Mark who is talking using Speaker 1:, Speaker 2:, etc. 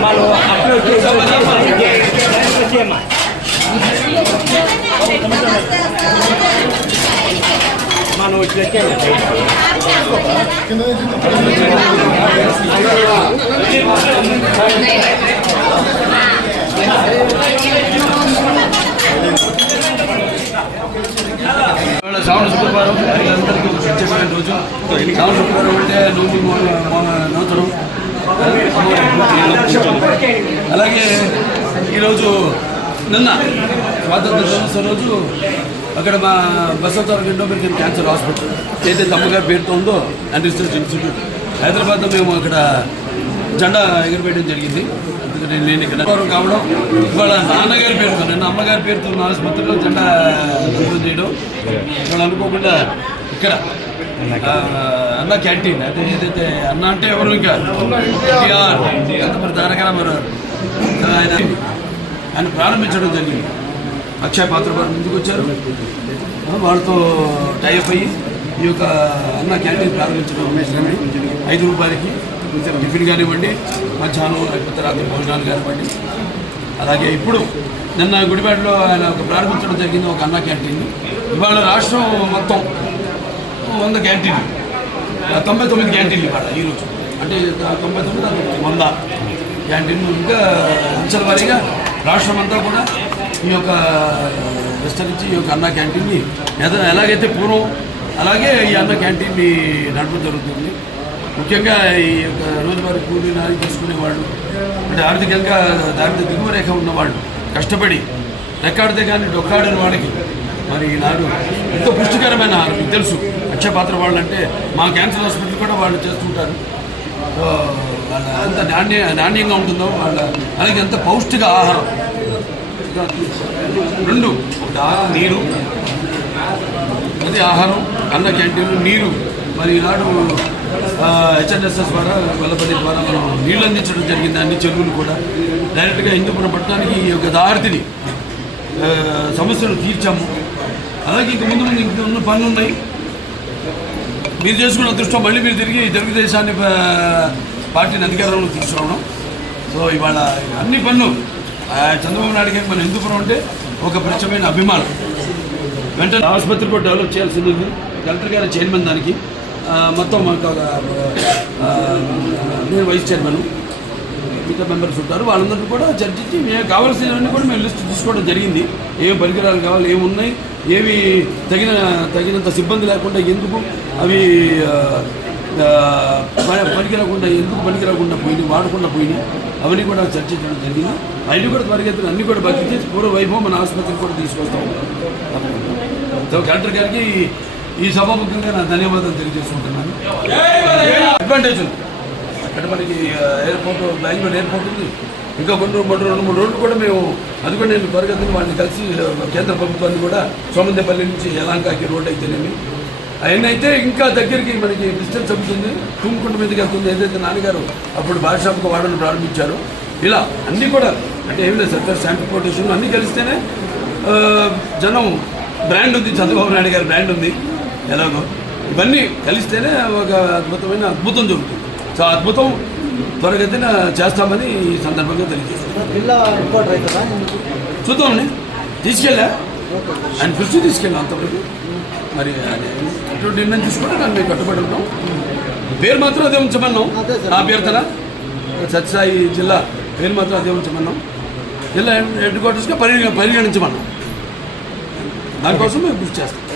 Speaker 1: అతను
Speaker 2: వాళ్ళు అప్పుడు వచ్చేయమ్మా మనం వచ్చి వచ్చేయమ్మా
Speaker 3: ఇవాళ శ్రావణ శుక్రవారం మహిళలందరికీ ఒక ప్రత్యేకమైన రోజు శ్రావణ శుక్రవారం అంటే నూనె నూతనం అలాగే ఈరోజు నిన్న స్వాతంత్ర దినోత్సవం రోజు అక్కడ మా బసవతార ఇండోమెరికన్ క్యాన్సర్ హాస్పిటల్ ఏదైతే తమ్మగారి పేరుతో ఉందో అండ్ రీసెర్చ్ ఇన్స్టిట్యూట్. హైదరాబాద్లో మేము అక్కడ జెండా ఎగిరిపోయడం జరిగింది. అందుకని నేను ఇక్కడ కావడం. ఇవాళ నాన్నగారి పేరుతో నేను అమ్మగారి పేరుతో ఉన్న ఆసుపత్రిలో జెండా చేయడం ఇవాళ అనుకోకుండా ఇక్కడ అన్న క్యాంటీన్ అంటే ఏదైతే అన్న అంటే ఎవరు ఇంకా? ఎన్టీఆర్. ఎంత మరి ఆయన. ఆయన ప్రారంభించడం జరిగింది. అక్షయ పాత్ర వారు ముందుకు వచ్చారు. వాళ్ళతో టైప్ అయ్యి ఈ యొక్క అన్న క్యాంటీన్ ప్రారంభించడం ఉమేశ్వరమే ఐదు రూపాయలకి టిఫిన్ కానివ్వండి మధ్యాహ్నం లేకపోతే రాత్రి భోజనాలు కానివ్వండి. అలాగే ఇప్పుడు నిన్న గుడిపేటలో ఆయన ప్రారంభించడం జరిగింది ఒక అన్న క్యాంటీన్. ఇవాళ రాష్ట్రం మొత్తం వంద క్యాంటీన్లు. తొంభై తొమ్మిది క్యాంటీన్లు ఇవాళ ఈరోజు అంటే తొంభై తొమ్మిది వంద క్యాంటీన్లు. ఇంకా అంచెల వారీగా రాష్ట్రం అంతా కూడా ఈ యొక్క విస్తరించి ఈ యొక్క అన్న క్యాంటీన్ని ఎద- ఎలాగైతే పూర్వం అలాగే ఈ అన్న క్యాంటీన్ని నడపడం జరుగుతుంది. ముఖ్యంగా ఈ యొక్క రోజువారీ కూలీ నాది తీసుకునేవాళ్ళు అంటే ఆర్థికంగా దారిద్ర దిగువ రేఖ ఉన్నవాళ్ళు కష్టపడి రెక్కాడితే కానీ డొక్కాడిన వాళ్ళకి మరి ఈనాడు ఎంతో పుష్టికరమైన తెలుసు అక్షయపాత్ర వాళ్ళు అంటే మా క్యాన్సర్ హాస్పిటల్ కూడా వాళ్ళు చేస్తుంటారు. అంత వాళ్ళ నాణ్య నాణ్యంగా ఉంటుందో వాళ్ళ అలాగే ఎంత పౌష్టిక ఆహారం. రెండు నీరు అది ఆహారం అన్న క్యాంటీన్లు నీరు. మరి ఈనాడు హెచ్ఎన్ఎస్ఎస్ ద్వారా వెల్లపల్లి ద్వారా మనం నీళ్ళు అందించడం జరిగింది అన్ని చెరువులు కూడా. డైరెక్ట్గా హిందూపురం పట్టణానికి ఈ యొక్క దారితిని సమస్యలు తీర్చాము. అలాగే ఇంక ముందు ముందు ఇంక ఉన్న పనులు ఉన్నాయి మీరు చేసుకున్న అదృష్టం మళ్ళీ మీరు తిరిగి తెలుగుదేశాన్ని పార్టీని అధికారంలో తీసుకురావడం. సో ఇవాళ అన్ని పనులు ఆ, చంద్రబాబు నాయుడు గారికి మనం ఎందుకు అంటే ఒక ప్రత్యేకమైన అభిమానం. వెంటనే ఆసుపత్రి కూడా డెవలప్ చేయాల్సింది ఉంది. కలెక్టర్ గారి చైర్మన్ దానికి. మొత్తం మాకు ఒక నేను వైస్ చైర్మన్. మిగతా మెంబర్స్ ఉంటారు. వాళ్ళందరినీ కూడా చర్చించి మేము కావాల్సినవన్నీ కూడా మేము లిస్ట్ తీసుకోవడం జరిగింది. ఏం పరికరాలు కావాలి ఏమున్నాయి ఏవి తగిన తగినంత సిబ్బంది లేకుండా ఎందుకు అవి పనికిరాకుండా ఎందుకు పనికిరాకుండా పోయినాయి వాడకుండా పోయినాయి? అవన్నీ కూడా చర్చించడం జరిగింది. అవన్నీ కూడా త్వరగతిన అన్ని కూడా భర్తీ చేసి పూర్వ వైభవం మన ఆసుపత్రికి కూడా తీసుకొస్తాం. కలెక్టర్ గారికి ఈ సభాముఖంగా నా ధన్యవాదాలు తెలియజేసుకుంటున్నాను. అడ్వాంటేజ్ ఉంది. అక్కడ మనకి ఎయిర్పోర్ట్ బెంగళూరు ఎయిర్పోర్ట్ ఉంది. ఇంకా కొన్ని రెండు మూడు రెండు మూడు రోజులు కూడా మేము అది కూడా నేను త్వరగతిని వాళ్ళని కలిసి కేంద్ర ప్రభుత్వాన్ని కూడా సోమందేపల్లి నుంచి యలాంకాకి రోడ్ అయితేనేమి. అవన్నీ అయితే ఇంకా దగ్గరికి మనకి డిస్టెన్స్ అవుతుంది తుమ్ముకుంట మీదకి వెళ్తుంది. ఏదైతే నాన్నగారు అప్పుడు భాషాపక వాడని ప్రారంభించారు. ఇలా అన్నీ కూడా అంటే ఏమి లేదు సార్ ట్రాన్స్పోర్టేషన్ అన్నీ కలిస్తేనే జనం బ్రాండ్ ఉంది. చంద్రబాబు నాయుడు గారి బ్రాండ్ ఉంది. ఎలాగో. ఇవన్నీ కలిస్తేనే ఒక అద్భుతమైన అద్భుతం జరుగుతుంది. సో అద్భుతం త్వరగతిన చేస్తామని ఈ సందర్భంగా తెలియజేస్తాం
Speaker 1: జిల్లా హెడ్ క్వార్టర్ అవుతుందా?
Speaker 3: చూద్దామండి. తీసుకెళ్ళా? ఆయన పిలిచి తీసుకెళ్ళాం అంతవరకు. మరి అటువంటి నిర్ణయం తీసుకుంటే దాన్ని మేము కట్టుబడి ఉంటాం. పేరు మాత్రం అదే ఉంచమన్నాం. నా పేరుతన సత్యసాయి జిల్లా పేరు మాత్రం అదే ఉంచమన్నాం. జిల్లా హెడ్ క్వార్టర్స్గా పరిగణ పరిగణించమన్నాం. దానికోసం మేము కృషి చేస్తాం.